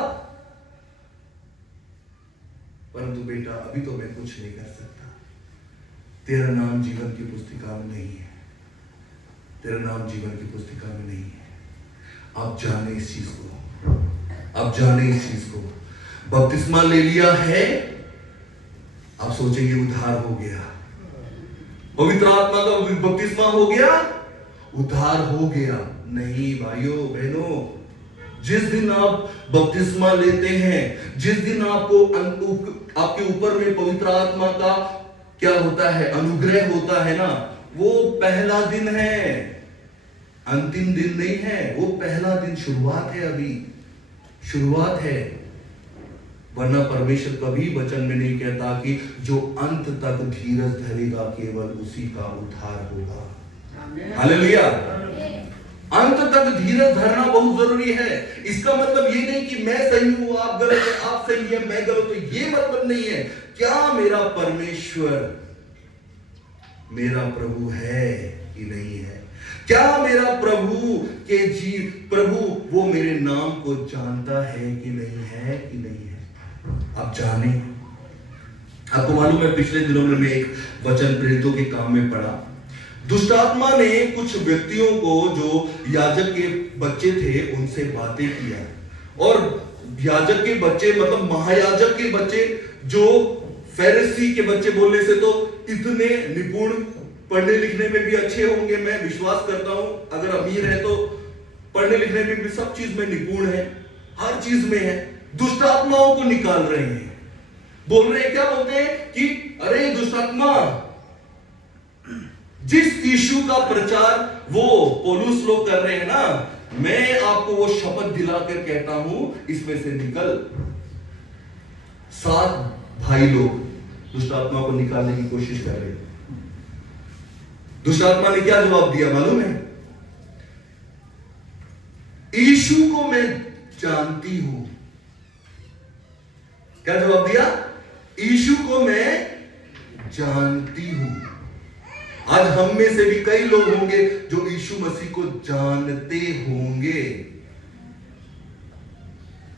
परंतु बेटा अभी तो मैं कुछ नहीं कर सकता। तेरा नाम जीवन की पुस्तिका में नहीं है, तेरा नाम जीवन की पुस्तिका में नहीं है। आप जाने इस चीज को, आप जाने इस चीज को। बपतिस्मा ले लिया है, आप सोचेंगे उद्धार हो गया, पवित्र आत्मा का बपतिस्मा हो गया, उद्धार हो गया। नहीं भाइयों बहनों, जिस दिन आप बपतिस्मा लेते हैं, जिस दिन आपके ऊपर में पवित्र आत्मा का क्या होता है, अनुग्रह होता है ना, वो पहला दिन है, अंतिम दिन नहीं है, वो पहला दिन, शुरुआत है, अभी शुरुआत है। वरना परमेश्वर कभी वचन में नहीं कहता कि जो अंत तक धीरज धरेगा केवल उसी का उद्धार होगा। हालेलुया। अंत तक धीरज धरना बहुत जरूरी है। इसका मतलब ये नहीं कि मैं सही हूं, आप गलत है, आप सही है, मैं गलत हूं, ये मतलब नहीं है। क्या मेरा परमेश्वर मेरा प्रभु है कि नहीं है? क्या मेरा प्रभु वो मेरे नाम को जानता है कि नहीं है, कि नहीं है? आप जाने। आपको मालूम है, पिछले दिनों में मैं एक वचन प्रेरितों के काम में पढ़ा। दुष्ट आत्मा ने कुछ व्यक्तियों को जो याजक के बच्चे थे उनसे बातें किया, और याजक के बच्चे मतलब महायाजक के बच्चे, जो फरीसी के बच्चे बोलने से तो इतने निपुण, पढ़ने लिखने में भी अच्छे होंगे, मैं विश्वास करता हूं, अगर अमीर है तो पढ़ने लिखने में भी सब चीज में निपुण है, हर चीज में है। दुष्ट आत्माओं को निकाल रहे हैं, बोल रहे हैं, क्या बोलते हैं कि अरे दुष्ट आत्मा, जिस यीशु का प्रचार वो पौलुस लोग कर रहे हैं ना, मैं आपको वो शपथ दिलाकर कहता हूं, इसमें से निकल। 7 भाई लोग दुष्ट आत्मा को निकालने की कोशिश कर रहे हैं। दुष्ट आत्मा ने क्या जवाब दिया मालूम है? यीशु को मैं जानती हूं। क्या जवाब दिया? यीशु को मैं जानती हूं। आज हम में से भी कई लोग होंगे जो यीशु मसीह को जानते होंगे।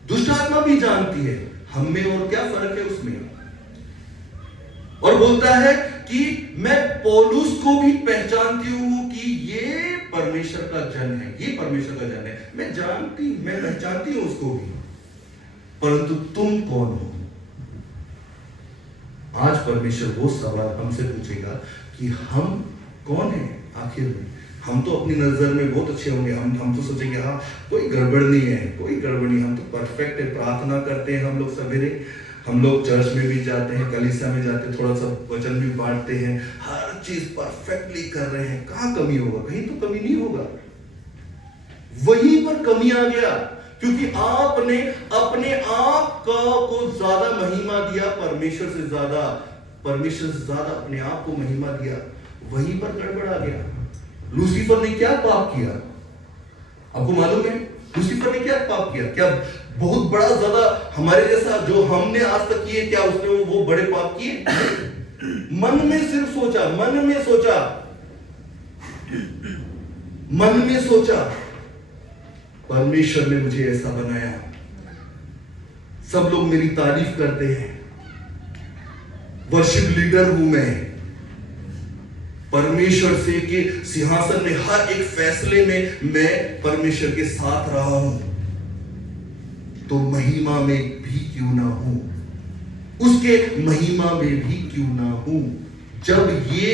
दुष्ट आत्मा भी जानती है, हम में और क्या फर्क है उसमें? और बोलता है कि मैं पौलुस को भी पहचानती हूं कि ये परमेश्वर का जन है, ये परमेश्वर का जन है, मैं पहचानती हूं उसको भी, परंतु तुम कौन हो? आज परमेश्वर वो सवाल हमसे पूछेगा कि हम कौन हैं आखिर में। हम तो अपनी नजर में बहुत अच्छे होंगे, हम तो सोचेंगे हाँ कोई गड़बड़ नहीं है, कोई गड़बड़ नहीं, हम तो परफेक्ट है, प्रार्थना करते हैं हम लोग सवेरे, हम लोग चर्च में भी जाते हैं, कलीसिया में जाते हैं, थोड़ा सा वचन भी बांटते हैं, हर चीज परफेक्टली कर रहे हैं, कहां कमी होगा? कहीं तो कमी नहीं होगा। वहीं पर कमी आ गया, क्योंकि आपने अपने आप को ज्यादा महिमा दिया, परमेश्वर से ज्यादा अपने आप को महिमा दिया, वहीं पर गड़बड़ आ गया। लूसीफर ने क्या पाप किया? आपको मालूम है लूसीफर ने क्या पाप किया? क्या बहुत बड़ा ज्यादा हमारे जैसा जो हमने आज तक किए, क्या उसने वो बड़े पाप किए? मन में सिर्फ सोचा, मन में सोचा परमेश्वर ने मुझे ऐसा बनाया, सब लोग मेरी तारीफ करते हैं, वर्शिप लीडर हूं मैं, परमेश्वर से के सिंहासन में हर एक फैसले में मैं परमेश्वर के साथ रहा हूं, तो महिमा में भी क्यों ना हूं, उसके महिमा में भी क्यों ना हूं। जब ये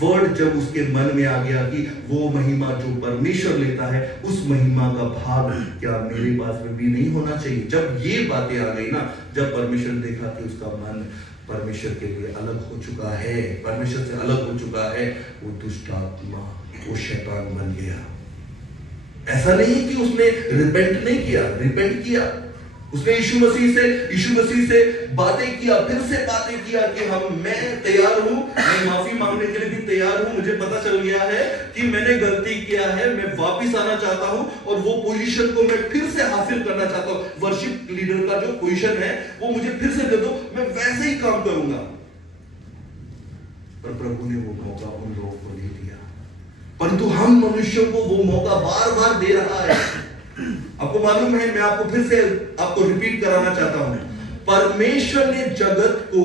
वर्ड जब उसके मन में आ गया कि वो महिमा जो परमेश्वर लेता है, उस महिमा का भाग क्या मेरे पास में भी नहीं होना चाहिए? जब ये बातें आ गई ना, जब परमेश्वर ने देखा कि उसका मन परमेश्वर के लिए अलग हो चुका है, परमेश्वर से अलग हो चुका है, वो दुष्ट आत्मा, वो शैतान बन गया। ऐसा नहीं कि उसने रिपेंट नहीं किया, रिपेंट किया, उसने यीशु मसीह से बातें किया, फिर से बातें किया कि मैं तैयार हूं, मैं माफी मांगने के लिए भी तैयार हूं, मुझे पता चल गया है कि मैंने गलती किया है, मैं वापस आना चाहता हूं और वो पोजीशन को मैं फिर से हासिल करना चाहता हूं, वर्शिप लीडर का जो पोजीशन है वो मुझे फिर से दे दो, मैं वैसे ही काम करूंगा। पर प्रभु ने वो मौका उन लोगों को नहीं दिया, परंतु हम मनुष्यों को वो मौका बार बार दे रहा है। आपको मालूम है, मैं आपको फिर से रिपीट कराना चाहता हूं, परमेश्वर ने जगत को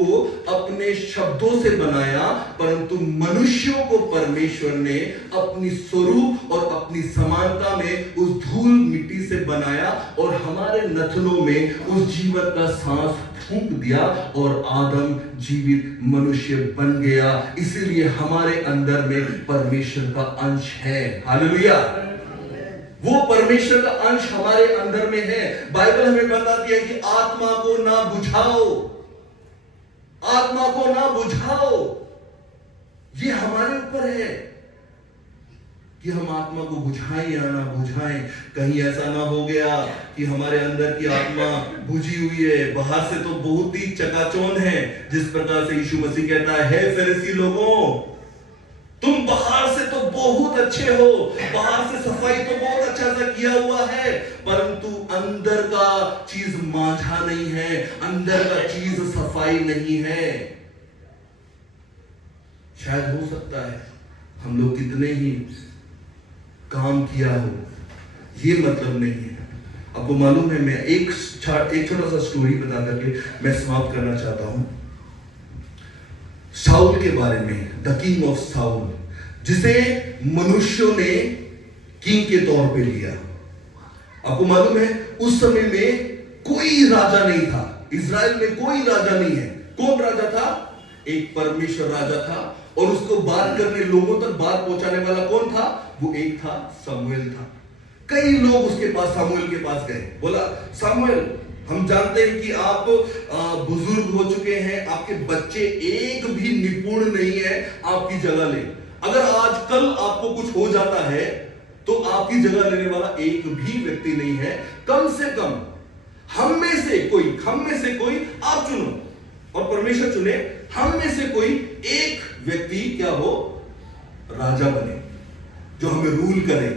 अपने शब्दों से बनाया, परंतु मनुष्यों को परमेश्वर ने अपनी स्वरूप और अपनी समानता में उस धूल मिट्टी से बनाया और हमारे नथनों में उस जीवन का सांस फूंक दिया और आदम जीवित मनुष्य बन गया। इसीलिए हमारे अंदर में परमेश्वर का अंश है। हालेलुया। वो परमेश्वर का अंश हमारे अंदर में है। बाइबल हमें बताती है कि आत्मा को ना बुझाओ, आत्मा को ना बुझाओ। ये हमारे ऊपर है कि हम आत्मा को बुझाएं या ना बुझाएं। कहीं ऐसा ना हो गया कि हमारे अंदर की आत्मा बुझी हुई है, बाहर से तो बहुत ही चकाचौंध है। जिस प्रकार से यीशु मसीह कहता है, हे फरीसी लोगों, तुम बाहर से तो बहुत अच्छे हो, बाहर से सफाई तो बहुत अच्छा सा किया हुआ है, परंतु अंदर का चीज मांझा नहीं है, अंदर का चीज सफाई नहीं है। शायद हो सकता है हम लोग कितने ही काम किया हो, ये मतलब नहीं है। आपको मालूम है, मैं एक छोटा सा स्टोरी बता करके मैं समाप्त करना चाहता हूं। शाऊल के बारे में, द किंग ऑफ शाऊल, जिसे मनुष्यों ने किंग के तौर पे लिया। आपको मालूम है उस समय में कोई राजा नहीं था, इजराइल में कोई राजा नहीं है। कौन राजा था? एक परमेश्वर राजा था, और उसको बात करने, लोगों तक बात पहुंचाने वाला कौन था? वो एक था, शमूएल था। कई लोग उसके पास, शमूएल के पास गए, बोला, शमूएल, हम जानते हैं कि आप बुजुर्ग हो चुके हैं, आपके बच्चे एक भी निपुण नहीं है आपकी जगह ले। अगर आज कल आपको कुछ हो जाता है तो आपकी जगह लेने वाला एक भी व्यक्ति नहीं है। कम से कम हम में से कोई आप चुनो, और परमेश्वर चुने, हम में से कोई एक व्यक्ति क्या हो, राजा बने, जो हमें रूल करे,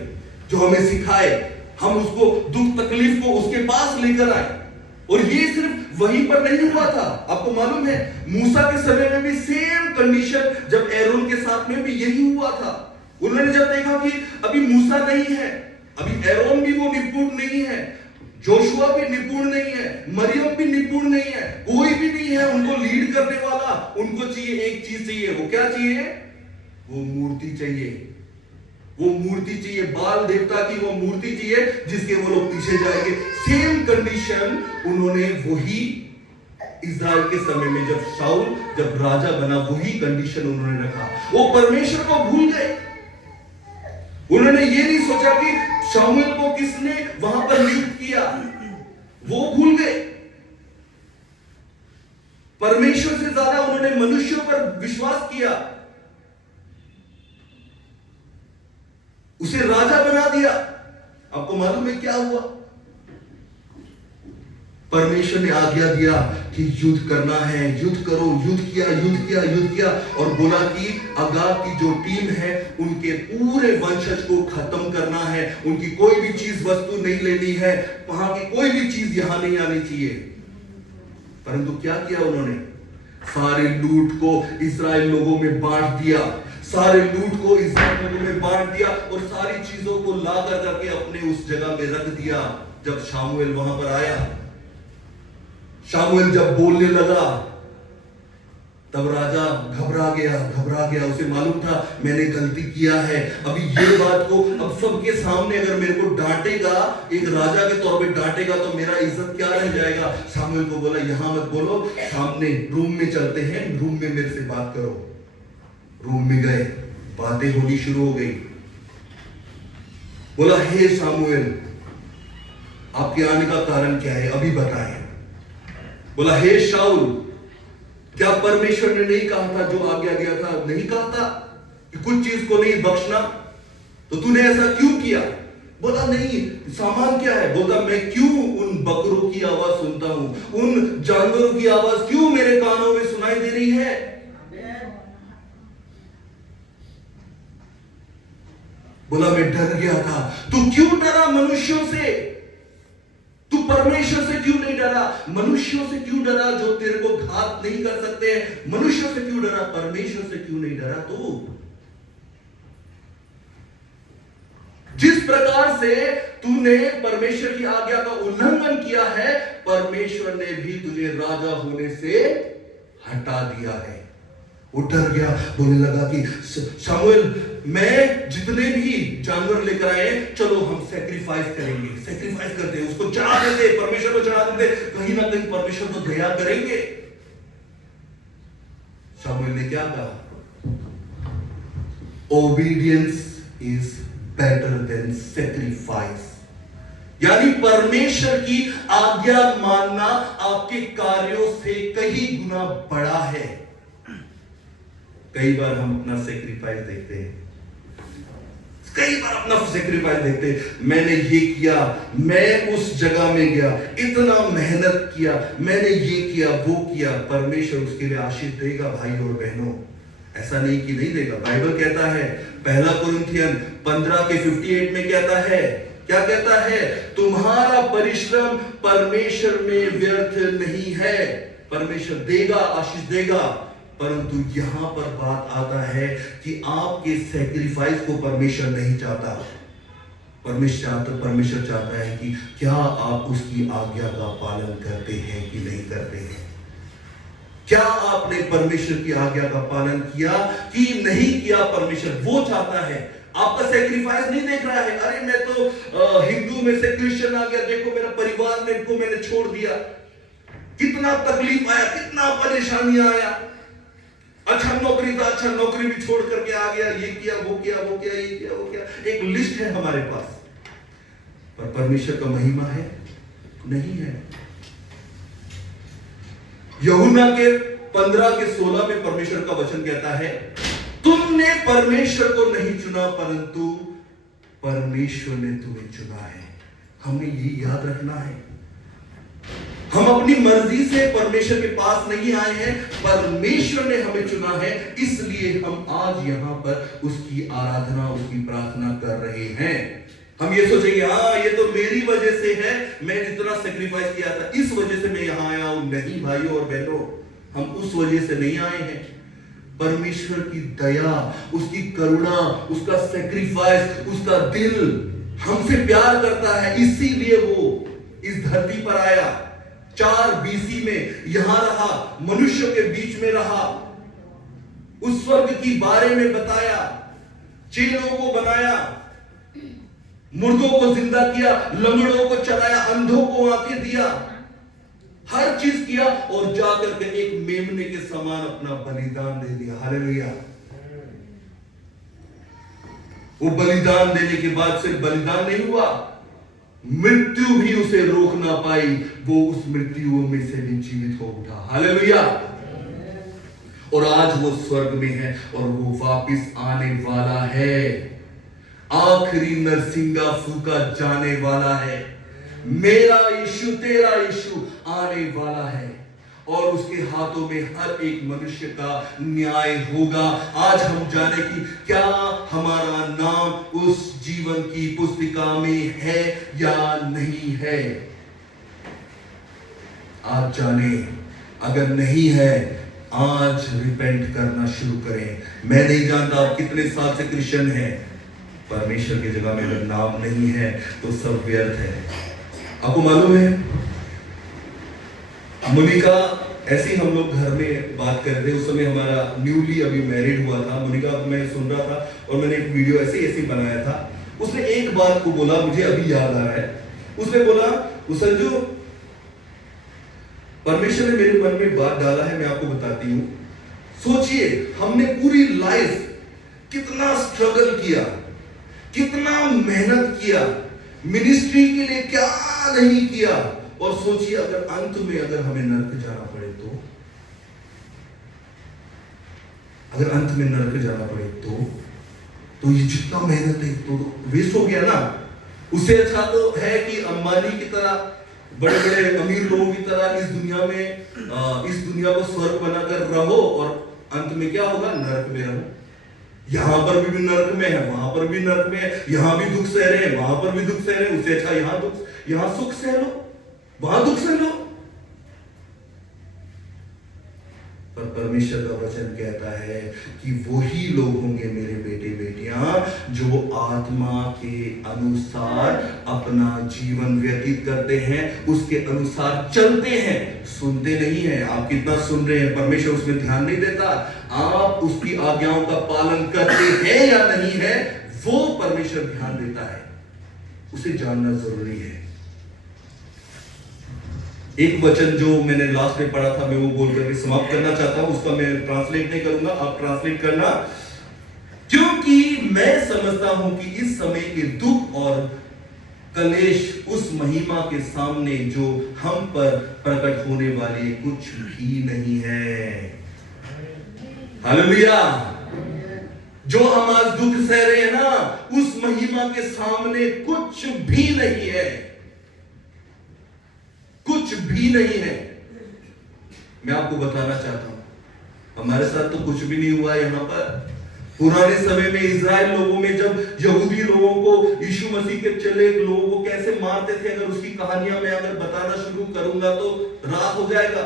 जो हमें सिखाए, हम उसको दुख तकलीफ को उसके पास लेकर आए। और ये सिर्फ वहीं पर नहीं हुआ था। आपको मालूम है मूसा के समय में भी सेम कंडीशन, जब एरोन के साथ में भी यही हुआ था। उन्होंने जब देखा कि अभी मूसा नहीं है, अभी एरोन भी वो निपुण नहीं है, जोशुआ भी निपुण नहीं है, मरियम भी निपुण नहीं है, कोई भी नहीं है उनको लीड करने वाला, उनको चाहिए एक चीज चाहिए। वो क्या चाहिए? वो मूर्ति चाहिए, वो मूर्ति चाहिए, बाल देवता की वो मूर्ति चाहिए जिसके वो लोग पीछे जाएंगे। सेम कंडीशन उन्होंने वही इज़राइल के समय में, जब शाऊल जब राजा बना, वही कंडीशन उन्होंने रखा। वो परमेश्वर को भूल गए। उन्होंने ये नहीं सोचा कि शमूएल को किसने वहां पर नियुक्त किया, वो भूल गए। परमेश्वर से ज्यादा उन्होंने मनुष्यों पर विश्वास किया, उसे राजा बना दिया। आपको मालूम है क्या हुआ? परमेश्वर ने आज्ञा दिया कि युद्ध करना है, युद्ध करो। युद्ध किया और बोला कि अगाग की जो टीम है उनके पूरे वंशज को खत्म करना है, उनकी कोई भी चीज वस्तु नहीं लेनी है, वहां की कोई भी चीज यहां नहीं आनी चाहिए। परंतु क्या किया उन्होंने? सारे लूट को इस्राएल लोगों में बांट दिया, सारे लूट को इस्राएल लोगों में बांट दिया और सारी चीजों को ला करके अपने उस जगह में रख दिया। जब शमूएल वहां पर आया, शमूएल जब बोलने लगा, तब राजा घबरा गया। उसे मालूम था मैंने गलती किया है। अभी ये बात को अब सबके सामने अगर मेरे को डांटेगा, एक राजा के तौर पे डांटेगा, तो मेरा इज्जत क्या रह जाएगा। शमूएल को बोला यहां मत बोलो, सामने रूम में चलते हैं, रूम में मेरे से बात करो। रूम में गए, बातें होनी शुरू हो गई। बोला हे शमूएल, आपके आने का कारण क्या है, अभी बताएं। बोला हे शाऊल, क्या परमेश्वर ने नहीं कहा था, जो आज्ञा दिया था, नहीं कहा था कि कुछ चीज को नहीं बख्शना, तो तूने ऐसा क्यों किया? बोला नहीं, सामान क्या है? बोला मैं क्यों उन बकरों की आवाज सुनता हूं, उन जानवरों की आवाज क्यों मेरे कानों में सुनाई दे रही है? बोला मैं डर गया था। तू क्यों डरा मनुष्यों से? तू परमेश्वर से क्यों नहीं डरा? मनुष्यों से क्यों डरा जो तेरे को घात नहीं कर सकते? मनुष्यों से क्यों डरा? परमेश्वर से क्यों नहीं डरा? तू जिस जिस प्रकार से तूने परमेश्वर की आज्ञा का उल्लंघन किया है, परमेश्वर ने भी तुझे राजा होने से हटा दिया है। वो डर गया, बोलने लगा कि शमूएल, मैं जितने भी जानवर लेकर आए, चलो हम सैक्रिफाइस करेंगे, सैक्रिफाइस करते हैं, उसको चढ़ा देते, परमेश्वर को चढ़ा देते, कहीं ना कहीं परमेश्वर तो दया करेंगे। शमूएल ने क्या कहा? Obedience is better than sacrifice. यानी परमेश्वर की आज्ञा मानना आपके कार्यों से कई गुना बड़ा है। कई बार हम अपना सैक्रिफाइस देखते हैं, कई बार अपना सैक्रिफाइस देखते हैं, मैंने ये किया, मैं उस जगह में गया, इतना मेहनत किया, मैंने ये किया, वो किया। परमेश्वर उसके लिए आशीष देगा भाई और बहनों, ऐसा नहीं कि नहीं देगा। बाइबल कहता है, पहला कुरिन्थियन 15:58 में कहता है, क्या कहता है? तुम्हारा परिश्रम परमेश्वर में व्यर्थ नहीं है। परमेश्वर देगा, आशीष देगा, परंतु यहां पर बात आता है कि आपके सैक्रिफाइस को परमेश्वर नहीं चाहता। परमेश्वर चाहता है कि क्या आप उसकी आज्ञा का पालन करते हैं कि नहीं करते हैं। क्या आपने परमेश्वर की आज्ञा का पालन किया कि नहीं किया? परमेश्वर वो चाहता है। आपका सैक्रिफाइस नहीं देख रहा है, अरे मैं तो हिंदू में से क्रिश्चियन आ गया, देखो मेरा परिवार में को मैंने छोड़ दिया, कितना तकलीफ आया, कितना परेशानी आया, अच्छा नौकरी था, अच्छा नौकरी भी छोड़ करके आ गया, ये किया, वो किया, वो किया, ये किया, वो किया। एक लिस्ट है हमारे पास, पर परमेश्वर का महिमा है? नहीं है। यूहन्ना के 15:16 में परमेश्वर का वचन कहता है, तुमने परमेश्वर को नहीं चुना, परंतु परमेश्वर ने तुम्हें चुना है। हमें ये याद रखना है, हम अपनी मर्जी से परमेश्वर के पास नहीं आए हैं, परमेश्वर ने हमें चुना है, इसलिए हम आज यहां पर उसकी आराधना, उसकी प्रार्थना कर रहे हैं। हम ये सोचेंगे, हाँ ये तो मेरी वजह से है, मैं जितना सैक्रिफाइस किया था इस वजह से मैं यहां आया हूं। नहीं भाइयों और बहनों, हम उस वजह से नहीं आए हैं। परमेश्वर की दया, उसकी करुणा, उसका सैक्रिफाइस, उसका दिल हमसे प्यार करता है, इसीलिए वो इस धरती पर आया। 4 BC में यहां रहा, मनुष्य के बीच में रहा, उस स्वर्ग की बारे में बताया, चेलों को बनाया, मुर्दों को जिंदा किया, लंगड़ों को चलाया, अंधों को आंखें दिया, हर चीज किया, और जाकर के एक मेमने के समान अपना बलिदान दे दिया। हालेलुया। वो बलिदान देने के बाद सिर्फ बलिदान नहीं हुआ, मृत्यु भी उसे रोक ना पाई, वो उस मृत्यु में से भी जीवित हो उठा। हालेलुया। और आज वो स्वर्ग में है और वो वापस आने वाला है, आखिरी नरसिंगा फूका जाने वाला है। मेरा यीशु, तेरा यीशु आने वाला है और उसके हाथों में हर एक मनुष्य का न्याय होगा। आज हम जाने कि क्या हमारा नाम उस जीवन की पुस्तिका में है या नहीं है। आज जाने, अगर नहीं है आज रिपेंट करना शुरू करें। मैं नहीं जानता आप कितने साल से क्रिश्चियन हैं, परमेश्वर की जगह में अगर नाम नहीं है तो सब व्यर्थ है। आपको मालूम है, मोनिका, ऐसे ही हम लोग घर में बात कर रहे थे, उस समय हमारा न्यूली अभी मैरिड हुआ था। मोनिका मैं सुन रहा था और मैंने एक वीडियो ऐसे ही बनाया था। उसने एक बात को बोला, मुझे अभी याद आ रहा है। उसने बोला, संजू, परमेश्वर ने मेरे मन में बात डाला है, मैं आपको बताती हूं। सोचिए, हमने पूरी लाइफ कितना स्ट्रगल किया, कितना मेहनत किया, मिनिस्ट्री के लिए क्या नहीं किया, और सोचिए अगर अंत में अगर हमें नरक जाना पड़े अगर अंत में नरक जाना पड़े तो ये जितना मेहनत है तो वेस्ट हो गया ना। उससे अच्छा तो है कि अंबानी की तरह, बड़े बड़े अमीर लोगों की तरह इस दुनिया में इस दुनिया को स्वर्ग बनाकर रहो और अंत में क्या होगा, नरक में रहो। यहां पर भी नरक में है, वहां पर भी नरक में है, यहां भी दुख सह रहे हैं, वहां पर भी दुख सह रहे हैं। उससे अच्छा यहां सुख सह लो, वहां दुख सह लो। पर परमेश्वर का वचन कहता है कि वही लोग होंगे मेरे बेटे बेटियां जो आत्मा के अनुसार अपना जीवन व्यतीत करते हैं, उसके अनुसार चलते हैं, सुनते नहीं है। आप कितना सुन रहे हैं, परमेश्वर उसमें ध्यान नहीं देता। आप उसकी आज्ञाओं का पालन करते हैं या नहीं है, वो परमेश्वर ध्यान देता है। उसे जानना जरूरी है। एक वचन जो मैंने लास्ट में पढ़ा था, मैं वो बोल करके समाप्त करना चाहता हूं। उसका मैं ट्रांसलेट नहीं करूंगा, आप ट्रांसलेट करना। क्योंकि मैं समझता हूं कि इस समय के दुख और कलेश उस महिमा के सामने जो हम पर प्रकट होने वाली कुछ भी नहीं है। हालेलुया। जो हम आज दुख सह रहे हैं ना, उस महिमा के सामने कुछ भी नहीं है, कुछ भी नहीं है। मैं आपको बताना चाहता हूं, हमारे साथ तो कुछ भी नहीं हुआ यहां पर। पुराने समय में इजराइल लोगों में जब यहूदी लोगों को, यीशु मसीह के चेले लोगों को कैसे मारते थे, अगर उसकी कहानियां मैं अगर बताना शुरू करूंगा तो रात हो जाएगा।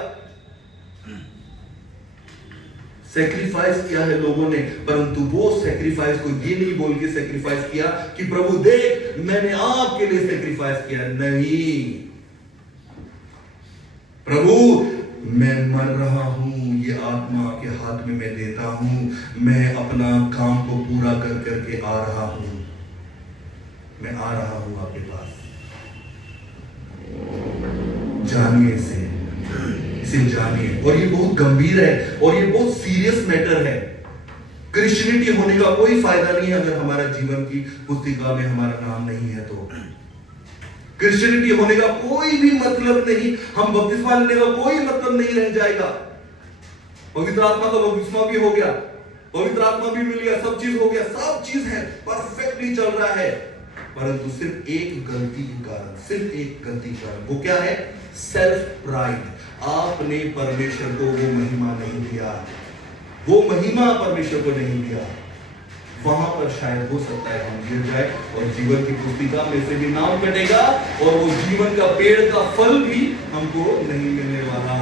सैक्रिफाइस किया है लोगों ने, परंतु वो सैक्रिफाइस को ये नहीं बोल के सैक्रिफाइस किया कि प्रभु देख मैंने आपके लिए सैक्रिफाइस किया। नहीं, प्रभु मैं मर रहा हूं, ये आत्मा के हाथ में मैं देता हूं, मैं अपना काम को पूरा कर करके आ रहा हूं, मैं आ रहा हूं आपके पास। जानिए इसे जानिए। और ये बहुत गंभीर है और ये बहुत सीरियस मैटर है। क्रिश्चियनिटी होने का कोई फायदा नहीं है अगर हमारा जीवन की पुस्तिका में हमारा नाम नहीं है तो। क्रिश्चियनिटी होने का कोई भी मतलब नहीं, हम बपतिस्मा लेने का कोई मतलब नहीं रह जाएगा। पवित्र आत्मा का बपतिस्मा भी हो गया, पवित्र आत्मा भी मिल गया, सब चीज हो गया, सब चीज है, परफेक्टली चल रहा है, परंतु सिर्फ एक गलती के कारण, सिर्फ एक गलती के कारण, वो क्या है? Self pride. आपने परमेश्वर को वो महिमा नहीं दिया, वो महिमा परमेश्वर को नहीं दिया। वहां पर शायद हो सकता है हम गिर जाए और जीवन की पुस्तिका में से भी नाम कटेगा और वो जीवन का पेड़ का फल भी हमको नहीं मिलने वाला।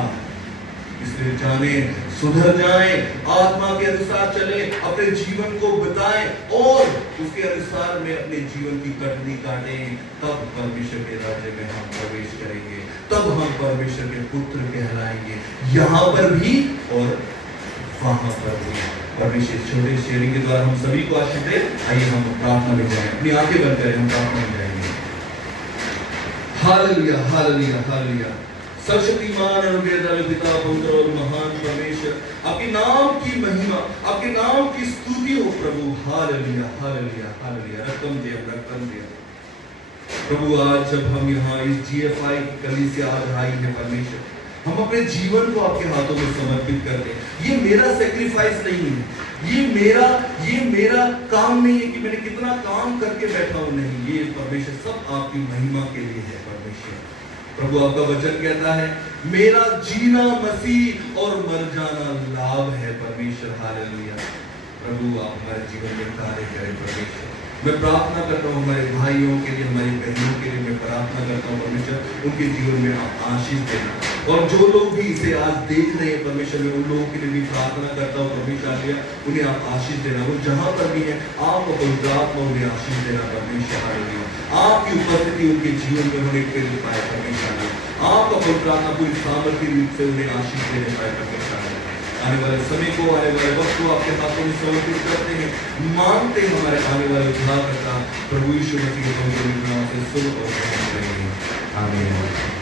इसलिए जाने, सुधर जाएं, आत्मा के अनुसार चले, अपने जीवन को बिताएं और उसके अनुसार में अपने जीवन की कटनी काटें। तब परमेश्वर के राज्य में हम प्रवेश करेंगे, तब हम परमेश्वर के पुत्र कहलाएंगे, यहाँ पर भी और वहां पर भी। परमेश्वर छोटे शेयरिंग के द्वारा हम सभी को आशीष दे। आइए हम प्रार्थना में जाएं, अपनी आंखें बंद करें, हम प्रार्थना में जाएंगे। Hallelujah, hallelujah, hallelujah. सर्वशक्तिमान अनुग्रहशाली पिता, पवित्र और महान परमेश्वर, आपके नाम की महिमा, आपके नाम की स्तुति हो प्रभु। Hallelujah, hallelujah, hallelujah. रकम दे, रकम दे प्रभु। आज जब हम यहाँ इस GFI की कलीसिया आज आई है परमेश्वर, हम अपने जीवन को आपके हाथों में समर्पित कर दें। ये मेरा सैक्रिफाइस नहीं है, ये मेरा काम नहीं है कि मैंने कितना काम करके बैठा हूं, नहीं, ये परमेश्वर सब आपकी महिमा के लिए है परमेश्वर। प्रभु आपका वचन कहता है मेरा जीना मसीह और मर जाना लाभ है परमेश्वर। हालेलुया। प्रभु आप हमारे जीवन में कार्य करें परमेश्वर। मैं प्रार्थना करता हूँ हमारे भाइयों के लिए, हमारी बहनों के लिए मैं प्रार्थना करता हूँ परमेश्वर, उनके जीवन में आप आशीष देना। और जो लोग भी इसे आज देख रहे हैं परमेश्वर, मैं उन लोगों के लिए भी प्रार्थना करता हूँ परमेश्वर, उन्हें आप आशीष देना। वो जहाँ पर भी है आप पवित्र आत्मा उन्हें आशीष देना परमेश्वर। हालेलुया। आपकी उपस्थिति उनके जीवन में होने के लिए पाए परमेश्वर, आपका पवित्र आत्मा पूरी सामर्थ्य रूप से उन्हें आशीष देने पाए परमेश्वर। आने वाले समय को, आने वाले वक्त को आपके हाथों में समर्पित करते हैं, मांगते हैं हमारे आने वाले उद्धारकर्ता प्रभु यीशु मसीह के पवित्र नाम से सुन और ग्रहण करेंगे। आमीन।